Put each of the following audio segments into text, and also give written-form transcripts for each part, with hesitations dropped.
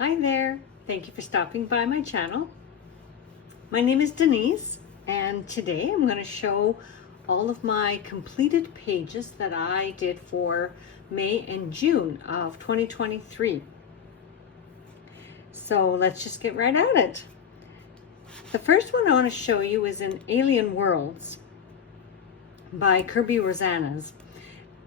Hi there, thank you for stopping by my channel. My name is Denise, and today I'm going to show all of my completed pages that I did for May and June of 2023. So let's just get right at it. The first one I want to show you is in Alien Worlds by Kerby Rosanes.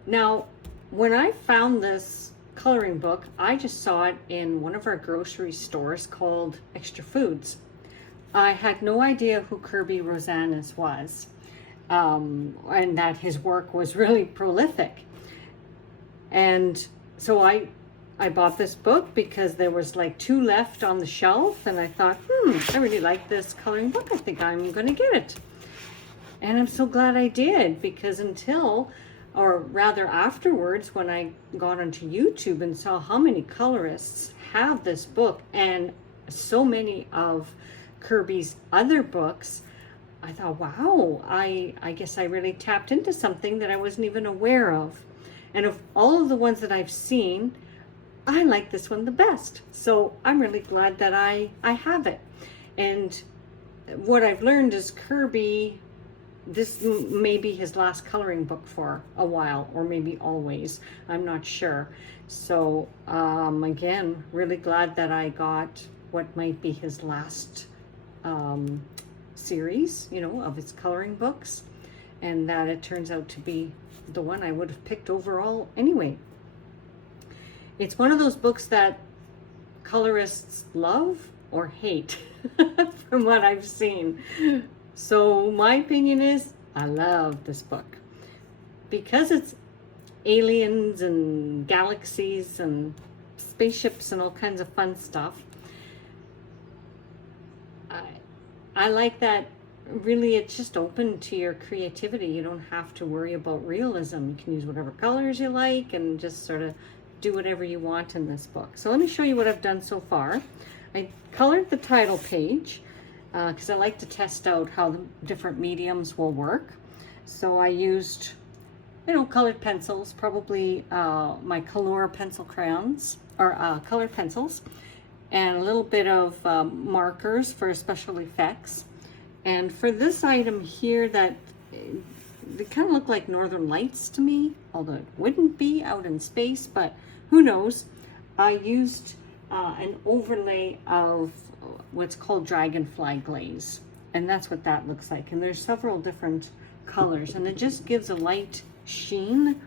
Now, when I found this coloring book, I just saw it in one of our grocery stores called Extra Foods. I had no idea who Kerby Rosanes was, and that his work was really prolific. And so I bought this book because there was like 2 left on the shelf, and I thought, I really like this coloring book. I think I'm going to get it. And I'm so glad I did, because or rather afterwards, when I got onto YouTube and saw how many colorists have this book and so many of Kerby's other books, I thought, wow, I guess I really tapped into something that I wasn't even aware of. And of all of the ones that I've seen, I like this one the best. So I'm really glad that I have it. And what I've learned is Kerby, this may be his last coloring book for a while, or maybe always. I'm not sure. So again, really glad that I got what might be his last series, of his coloring books, and that it turns out to be the one I would have picked overall anyway. It's one of those books that colorists love or hate from what I've seen. So my opinion is, I love this book because it's aliens and galaxies and spaceships and all kinds of fun stuff. I like that. Really, it's just open to your creativity. You don't have to worry about realism. You can use whatever colors you like and just sort of do whatever you want in this book. So let me show you what I've done so far. I colored the title page because I like to test out how the different mediums will work. So I used, colored pencils, probably my Color pencil crayons, or colored pencils, and a little bit of markers for special effects. And for this item here, they kind of look like northern lights to me, although it wouldn't be out in space, but who knows. I used an overlay of what's called dragonfly glaze, and that's what that looks like. And there's several different colors, and it just gives a light sheen.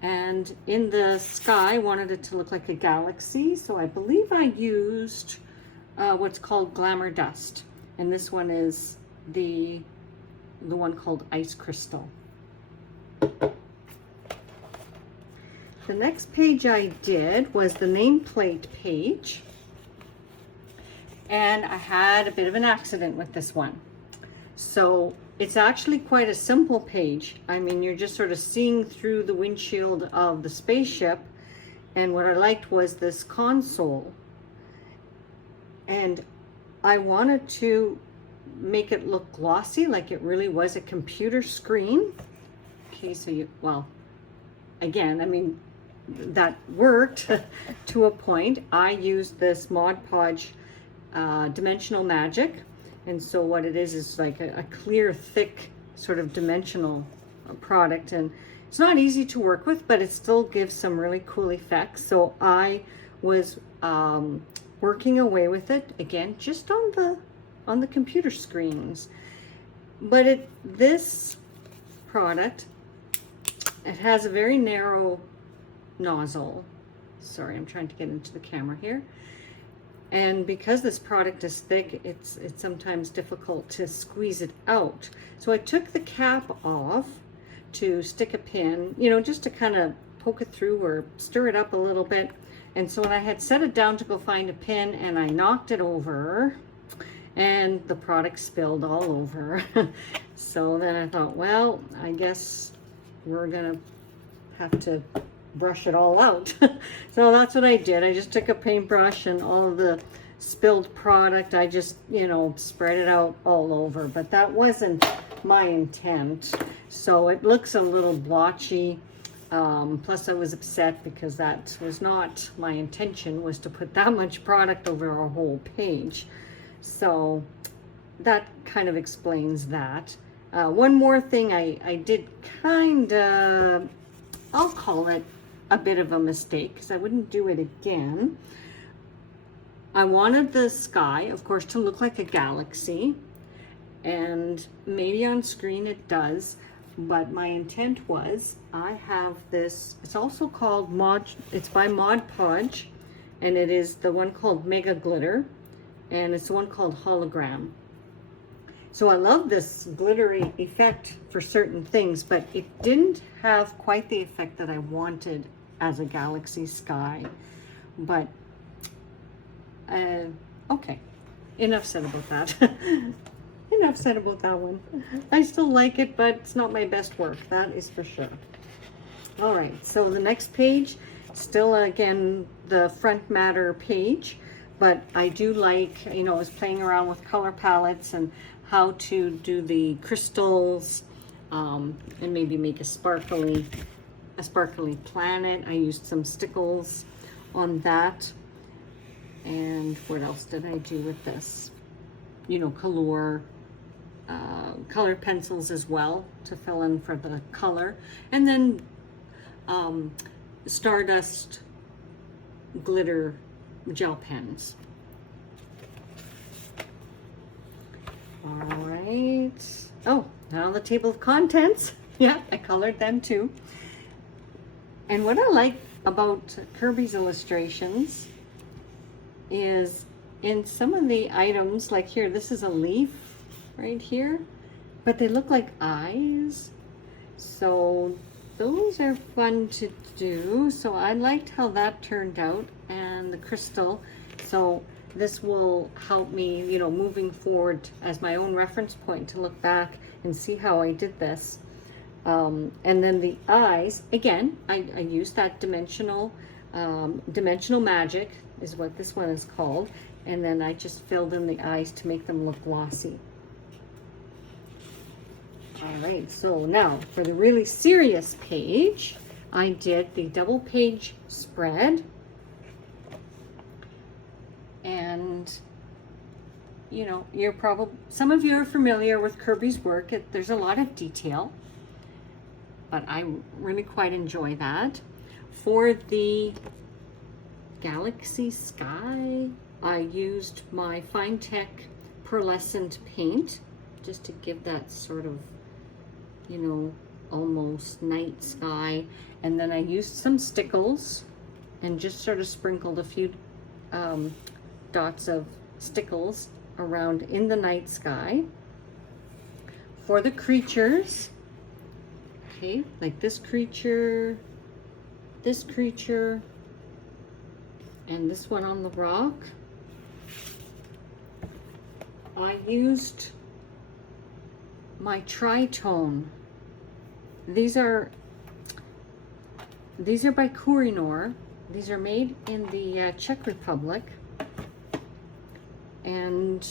And in the sky, I wanted it to look like a galaxy, so I believe I used what's called glamour dust, and this one is the one called ice crystal. The next page I did was the nameplate page, and I had a bit of an accident with this one. So it's actually quite a simple page. I mean, you're just sort of seeing through the windshield of the spaceship, and what I liked was this console. And I wanted to make it look glossy, like it really was a computer screen. Okay, so again, I mean, that worked to a point. I used this Mod Podge Dimensional Magic, and so what it is like a clear, thick, sort of dimensional product, and it's not easy to work with, but it still gives some really cool effects. So I was working away with it, again, just on the computer screens. But this product, it has a very narrow nozzle. Sorry, I'm trying to get into the camera here. And because this product is thick, it's sometimes difficult to squeeze it out. So I took the cap off to stick a pin, just to kind of poke it through or stir it up a little bit. And so when I had set it down to go find a pin, and I knocked it over, and the product spilled all over. So then I thought, well, I guess we're gonna have to brush it all out. So that's what I did. I just took a paintbrush, and all of the spilled product, I just, spread it out all over. But that wasn't my intent. So it looks a little blotchy. Plus I was upset because that was not my intention, was to put that much product over our whole page. So that kind of explains that. One more thing I did kind of, I'll call it a bit of a mistake because I wouldn't do it again. I wanted the sky, of course, to look like a galaxy, and maybe on screen it does, but my intent was, I have this, it's also called it's by Mod Podge, and it is the one called Mega Glitter, and it's the one called Hologram. So I love this glittery effect for certain things, but it didn't have quite the effect that I wanted as a galaxy sky. But okay, enough said about that. Enough said about that one. I still like it, but it's not my best work, that is for sure. All right, so the next page, still again the front matter page, but I do like, you know, I was playing around with color palettes and how to do the crystals, and maybe make a sparkly planet. I used some stickles on that. And what else did I do with this? You know, colored pencils as well to fill in for the color. And then Stardust glitter gel pens. All right. Oh, now the table of contents. Yeah, I colored them too. And what I like about Kerby's illustrations is in some of the items, like here, this is a leaf right here, but they look like eyes. So those are fun to do. So I liked how that turned out, and the crystal. So this will help me, you know, moving forward as my own reference point to look back and see how I did this. And then the eyes, again, I used that dimensional magic is what this one is called. And then I just filled in the eyes to make them look glossy. All right, so now for the really serious page, I did the double page spread. And, you know, some of you are familiar with Kerby's work. There's a lot of detail, but I really quite enjoy that. For the galaxy sky, I used my Fine Tech pearlescent paint just to give that sort of, you know, almost night sky. And then I used some stickles and just sort of sprinkled a few dots of stickles around in the night sky. For the creatures, okay, like this creature, and this one on the rock, I used my tritone. These are by Kohinoor. These are made in the Czech Republic, and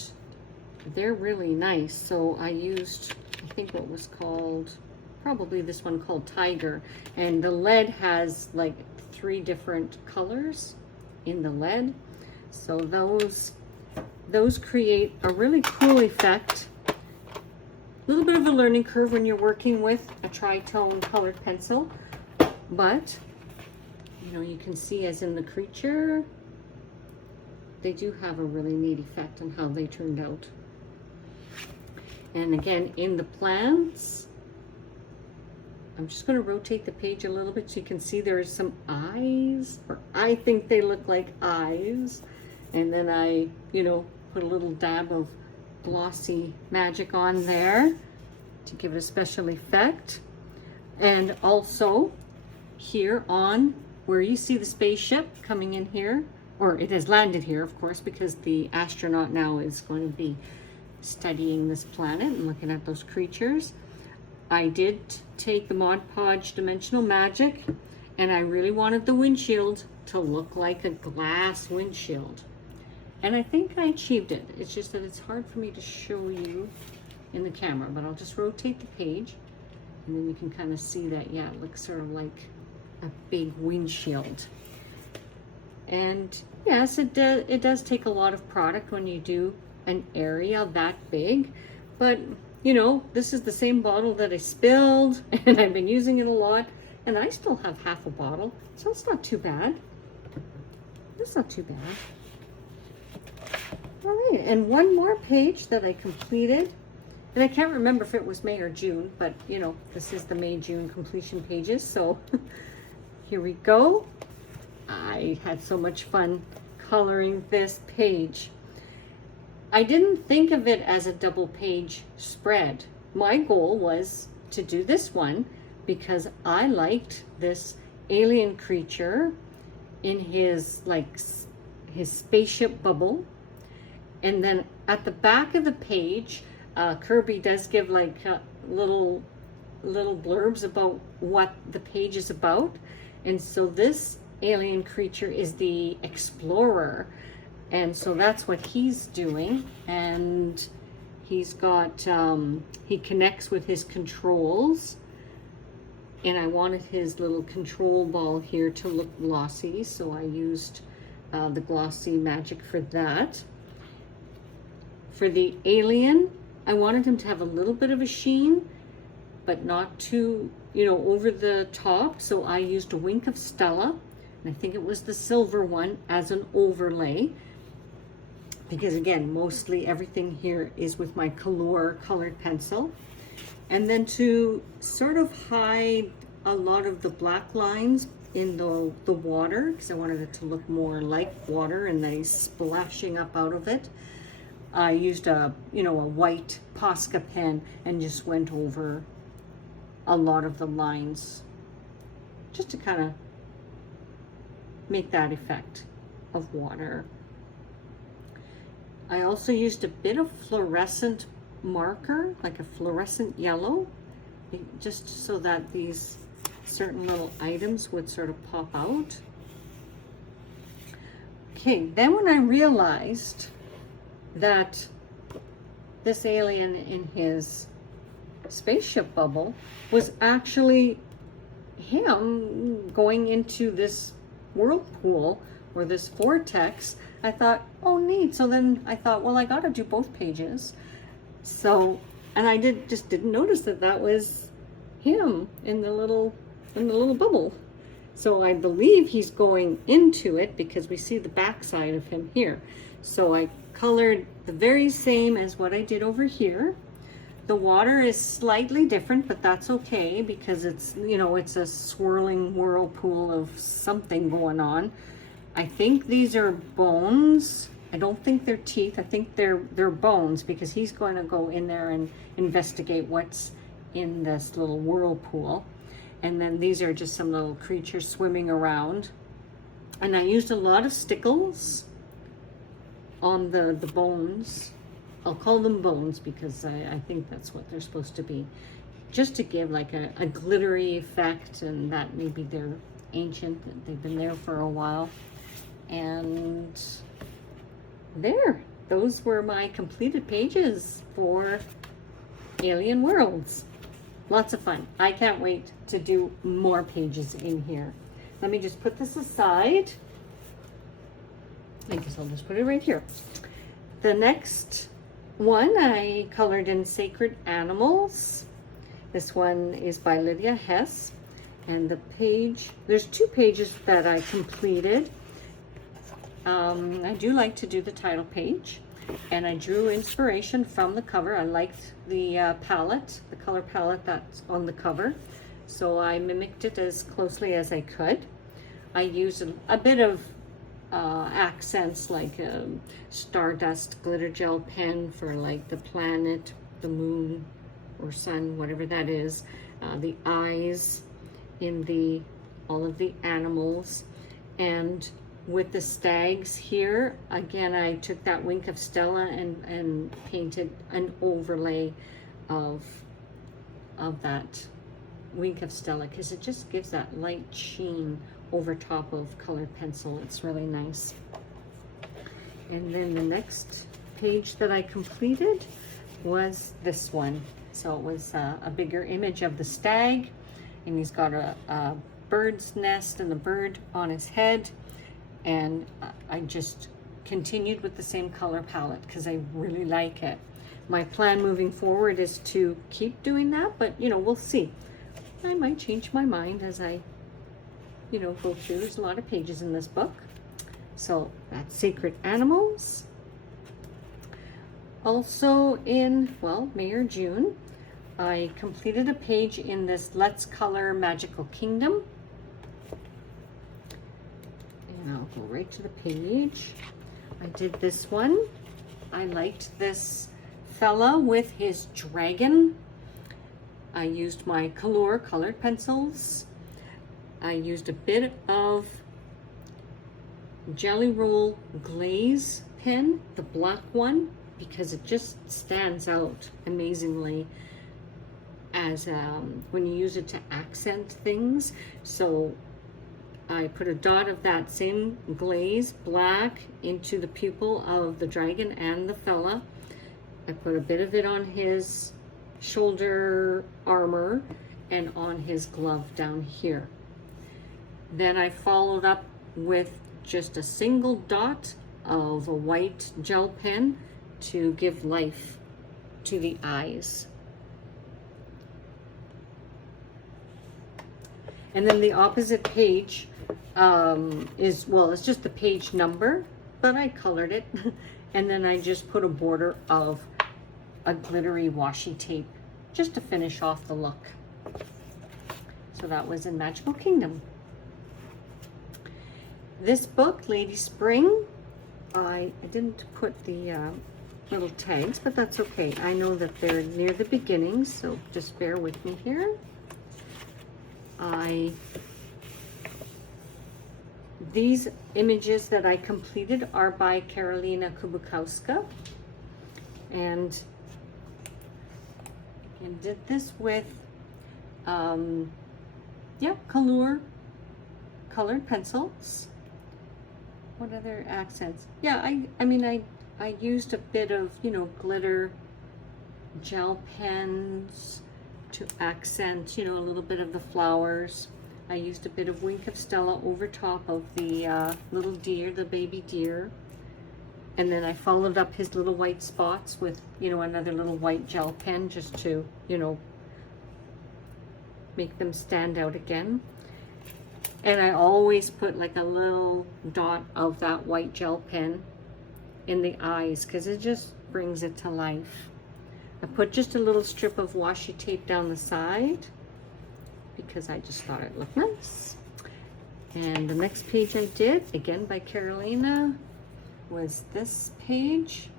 they're really nice. So I used, I think what was called, probably this one called Tiger, and the lead has like 3 different colors in the lead. So those create a really cool effect. A little bit of a learning curve when you're working with a tritone colored pencil, but you know, you can see as in the creature, they do have a really neat effect on how they turned out. And again, in the plants, I'm just going to rotate the page a little bit so you can see there's some eyes, or I think they look like eyes. And then I, you know, put a little dab of glossy magic on there to give it a special effect. And also here on where you see the spaceship coming in here, or it has landed here, of course, because the astronaut now is going to be studying this planet and looking at those creatures. I did take the Mod Podge Dimensional Magic, and I really wanted the windshield to look like a glass windshield. And I think I achieved it. It's just that it's hard for me to show you in the camera, but I'll just rotate the page, and then you can kind of see that, yeah, it looks sort of like a big windshield. And yes, it does take a lot of product when you do an area that big, but you know, this is the same bottle that I spilled and I've been using it a lot, and I still have half a bottle, so it's not too bad. It's not too bad. All right, and one more page that I completed, and I can't remember if it was May or June, but you know, this is the May-June completion pages, so here we go. I had so much fun coloring this page. I didn't think of it as a double page spread. My goal was to do this one because I liked this alien creature in his his spaceship bubble. And then at the back of the page, Kerby does give like little blurbs about what the page is about. And so this alien creature is the explorer, and so that's what he's doing. And he's got he connects with his controls, and I wanted his little control ball here to look glossy, so I used the glossy magic for that. For the alien, I wanted him to have a little bit of a sheen, but not too, you know, over the top, so I used a wink of Stella, and I think it was the silver one, as an overlay, because again, mostly everything here is with my Color colored pencil. And then to sort of hide a lot of the black lines in the water, because I wanted it to look more like water and nice splashing up out of it, I used a white Posca pen and just went over a lot of the lines just to kind of make that effect of water. I also used a bit of fluorescent marker, like a fluorescent yellow, just so that these certain little items would sort of pop out. Okay, then when I realized that this alien in his spaceship bubble was actually him going into this whirlpool or this vortex, I thought, oh neat. So then I thought, well, I gotta do both pages. So, and I didn't notice that was him in the little bubble. So I believe he's going into it because we see the backside of him here. So I colored the very same as what I did over here. The water is slightly different, but that's okay because it's, you know, it's a swirling whirlpool of something going on. I think these are bones. I don't think they're teeth. I think they're bones, because he's going to go in there and investigate what's in this little whirlpool. And then these are just some little creatures swimming around. And I used a lot of stickles on the bones. I'll call them bones because I think that's what they're supposed to be, just to give like a glittery effect, and that maybe they're ancient, they've been there for a while. And there, those were my completed pages for Alien Worlds. Lots of fun. I can't wait to do more pages in here. Let me just put this aside. I guess I'll just put it right here. The next one I colored in Sacred Animals. This one is by Lydia Hess. And the page, there's 2 pages that I completed. I do like to do the title page, and I drew inspiration from the cover. I liked the palette, the color palette that's on the cover, so I mimicked it as closely as I could. I used a bit of accents, like a stardust glitter gel pen for like the planet, the moon or sun, whatever that is, the eyes in all of the animals. And with the stags here, again, I took that wink of Stella and painted an overlay of that wink of Stella, because it just gives that light sheen over top of colored pencil. It's really nice. And then the next page that I completed was this one. So it was a bigger image of the stag, and he's got a bird's nest and a bird on his head. And I just continued with the same color palette because I really like it. My plan moving forward is to keep doing that, but you know, we'll see. I might change my mind as I, you know, go through. There's a lot of pages in this book. So that's Sacred Animals. Also in, well, May or June, I completed a page in this Let's Color Magical Kingdom. And I'll go right to the page. I did this one. I liked this fella with his dragon. I used my Color colored pencils. I used a bit of Jelly Roll glaze pen, the black one, because it just stands out amazingly as when you use it to accent things. So I put a dot of that same glaze black into the pupil of the dragon and the fella. I put a bit of it on his shoulder armor and on his glove down here. Then I followed up with just a single dot of a white gel pen to give life to the eyes. And then the opposite page is, well, it's just the page number, but I colored it. And then I just put a border of a glittery washi tape just to finish off the look. So that was in Magical Kingdom. This book, Lady Spring, I didn't put the little tags, but that's okay. I know that they're near the beginning, so just bear with me here. These images that I completed are by Karolina Kubikowska, and I did this with Color colored pencils. What other accents? Yeah, I used a bit of, you know, glitter gel pens to accent, you know, a little bit of the flowers. I used a bit of Wink of Stella over top of the little deer, the baby deer. And then I followed up his little white spots with, you know, another little white gel pen just to, you know, make them stand out again. And I always put like a little dot of that white gel pen in the eyes because it just brings it to life. I put just a little strip of washi tape down the side because I just thought it looked nice. And the next page I did, again by Karolina, was this page.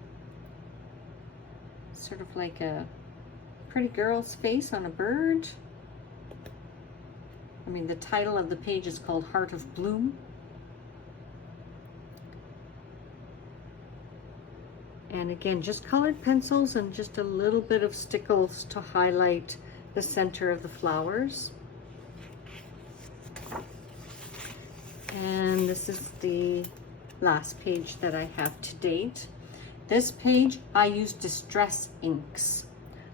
Sort of like a pretty girl's face on a bird. I mean, the title of the page is called Heart of Bloom. And again, just colored pencils and just a little bit of stickles to highlight the center of the flowers. And this is the last page that I have to date. This page, I used distress inks.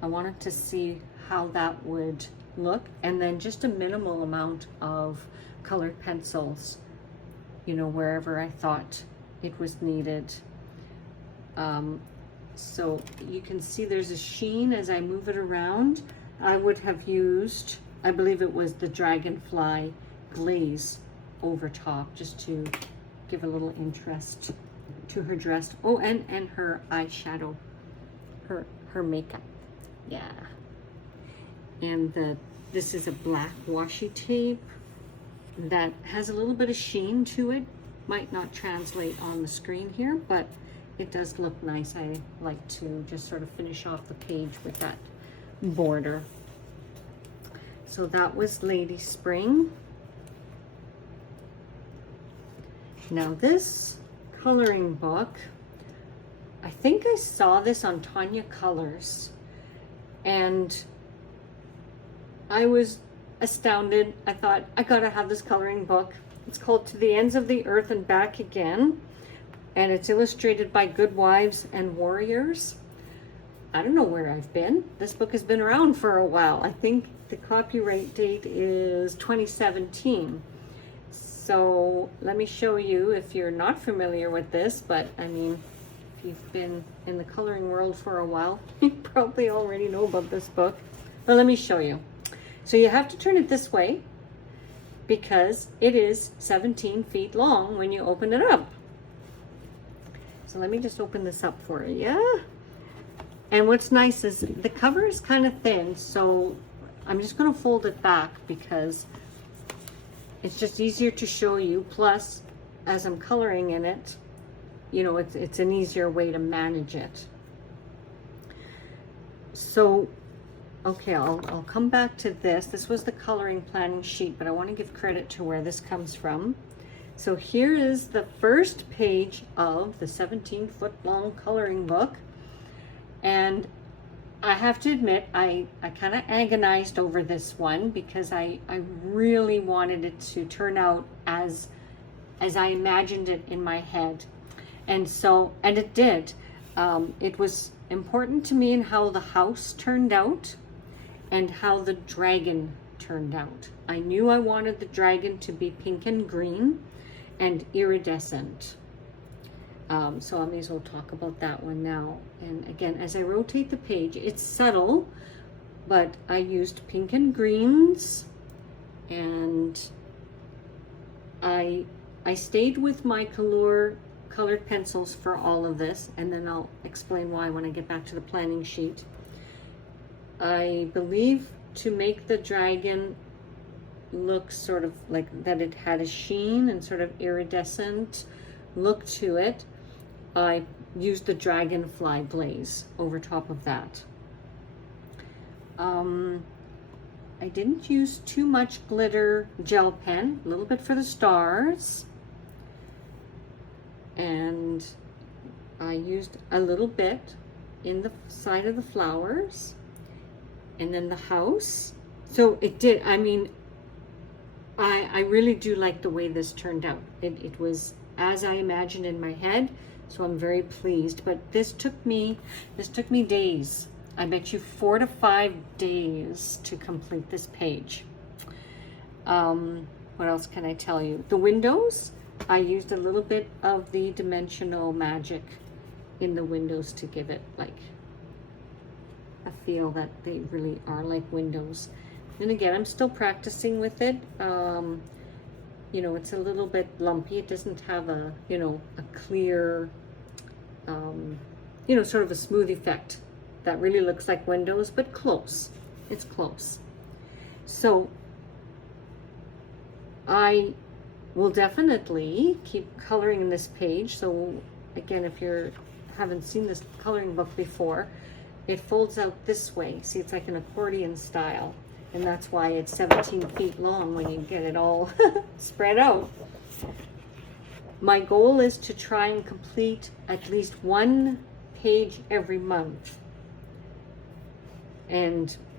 I wanted to see how that would look, and then just a minimal amount of colored pencils, you know, wherever I thought it was needed. So you can see there's a sheen as I move it around. I would have used, I believe it was the dragonfly glaze over top just to give a little interest to her dress. Oh, and her eyeshadow, her makeup. Yeah. And this is a black washi tape that has a little bit of sheen to it. Might not translate on the screen here, but it does look nice. I like to just sort of finish off the page with that border. So that was Lady Spring. Now this coloring book, I think I saw this on Tanya Colors, and I was astounded. I thought, I gotta have this coloring book. It's called To the Ends of the Earth and Back Again, and it's illustrated by Good Wives and Warriors. I don't know where I've been. This book has been around for a while. I think the copyright date is 2017. So let me show you, if you're not familiar with this, but I mean, if you've been in the coloring world for a while, you probably already know about this book. But let me show you. So you have to turn it this way because it is 17 feet long when you open it up. So let me just open this up for you. And what's nice is the cover is kind of thin, so I'm just going to fold it back because it's just easier to show you. Plus, as I'm coloring in it, you know, it's an easier way to manage it. So, okay, I'll come back to this. This was the coloring planning sheet, but I want to give credit to where this comes from. So here is the first page of the 17-foot long coloring book. And I have to admit, I kind of agonized over this one because I really wanted it to turn out as I imagined it in my head. And it did. It was important to me in how the house turned out and how the dragon turned out. I knew I wanted the dragon to be pink and green and iridescent. So I may as well talk about that one now. And again, as I rotate the page, it's subtle, but I used pink and greens, and I stayed with my colored pencils for all of this, and then I'll explain why when I get back to the planning sheet. I believe to make the dragon look sort of like that, it had a sheen and sort of iridescent look to it, I used the dragonfly glaze over top of that. I didn't use too much glitter gel pen, a little bit for the stars, and I used a little bit in the side of the flowers and then the house. So it did, I mean, I really do like the way this turned out. It was as I imagined in my head, so I'm very pleased. But this took me days. I bet you 4 to 5 days to complete this page. What else can I tell you? The windows, I used a little bit of the dimensional magic in the windows to give it like a feel that they really are like windows. And again, I'm still practicing with it. You know, it's a little bit lumpy. It doesn't have a, you know, a clear, you know, sort of a smooth effect that really looks like windows, but close. It's close. So I will definitely keep coloring in this page. So again, if you haven't seen this coloring book before, it folds out this way. See, it's like an accordion style. And that's why it's 17 feet long when you get it all spread out. My goal is to try and complete at least 1 page every month.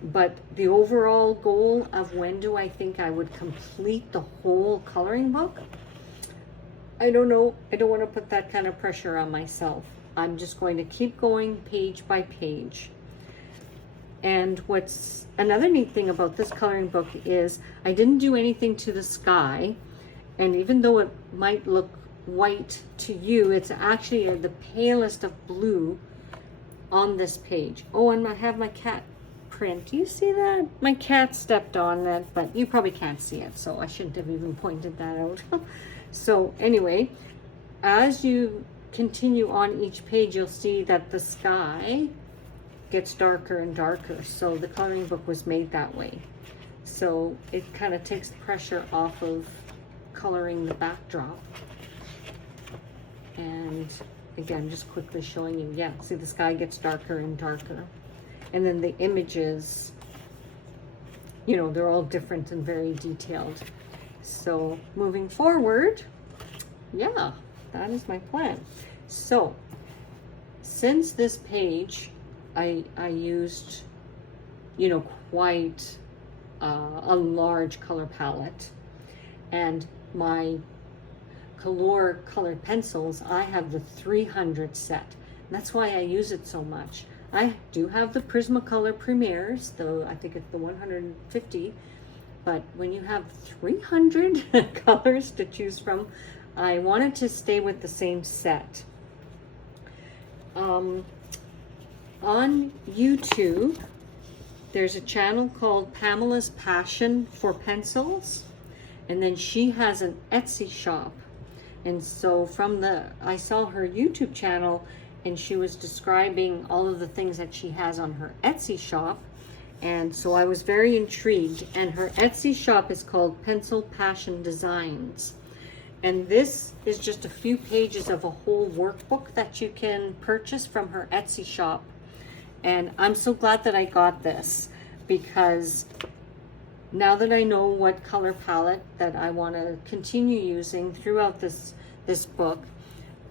But the overall goal of when do I think I would complete the whole coloring book, I don't know. I don't want to put that kind of pressure on myself. I'm just going to keep going page by page. And what's another neat thing about this coloring book is I didn't do anything to the sky. And even though it might look white to you, it's actually the palest of blue on this page. Oh, and I have my cat print. Do you see that? My cat stepped on that, but you probably can't see it, so I shouldn't have even pointed that out. So anyway, as you continue on each page, you'll see that the sky gets darker and darker. So the coloring book was made that way. So it kind of takes the pressure off of coloring the backdrop. And again, just quickly showing you, yeah, see the sky gets darker and darker. And then the images, you know, they're all different and very detailed. So moving forward, yeah, that is my plan. So since this page, I used, you know, quite a large color palette, and my colored pencils, I have the 300 set. That's why I use it so much. I do have the Prismacolor Premieres, though I think it's the 150, but when you have 300 colors to choose from, I wanted to stay with the same set. On YouTube, there's a channel called Pamela's Passion for Pencils, and then she has an Etsy shop. And so I saw her YouTube channel, and she was describing all of the things that she has on her Etsy shop. And so I was very intrigued. And her Etsy shop is called Pencil Passion Designs. And this is just a few pages of a whole workbook that you can purchase from her Etsy shop. And I'm so glad that I got this, because now that I know what color palette that I want to continue using throughout this book,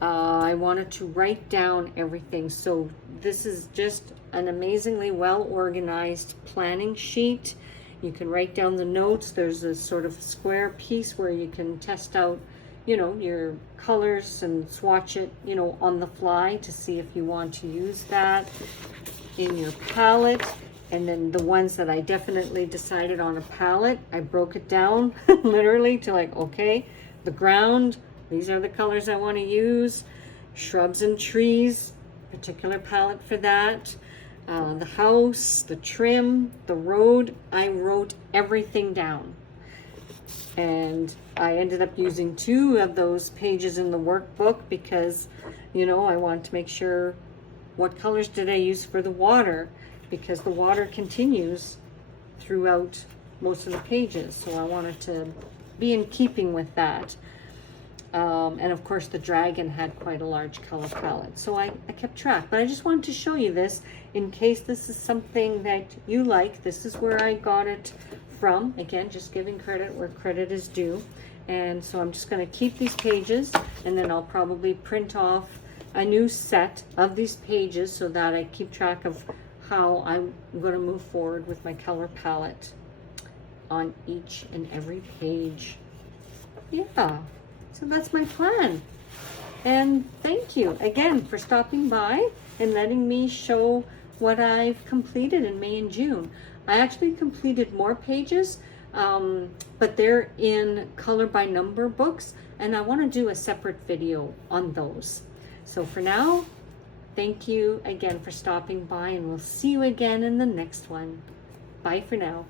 I wanted to write down everything. So this is just an amazingly well organized planning sheet. You can write down the notes. There's a sort of square piece where you can test out, you know, your colors and swatch it, you know, on the fly to see if you want to use that in your palette. And then the ones that I definitely decided on a palette, I broke it down literally to like, okay, the ground, these are the colors I want to use. Shrubs and trees, particular palette for that. The house, the trim, the road, I wrote everything down. And I ended up using 2 of those pages in the workbook because, you know, I wanted to make sure what colors did I use for the water, because the water continues throughout most of the pages. So I wanted to be in keeping with that. And of course the dragon had quite a large color palette. So I kept track, but I just wanted to show you this in case this is something that you like. This is where I got it from. Again, just giving credit where credit is due. And so I'm just going to keep these pages, and then I'll probably print off a new set of these pages so that I keep track of how I'm going to move forward with my color palette on each and every page. Yeah, so that's my plan. And thank you again for stopping by and letting me show what I've completed in May and June. I actually completed more pages, but they're in color by number books, and I want to do a separate video on those. So for now, thank you again for stopping by, and we'll see you again in the next one. Bye for now.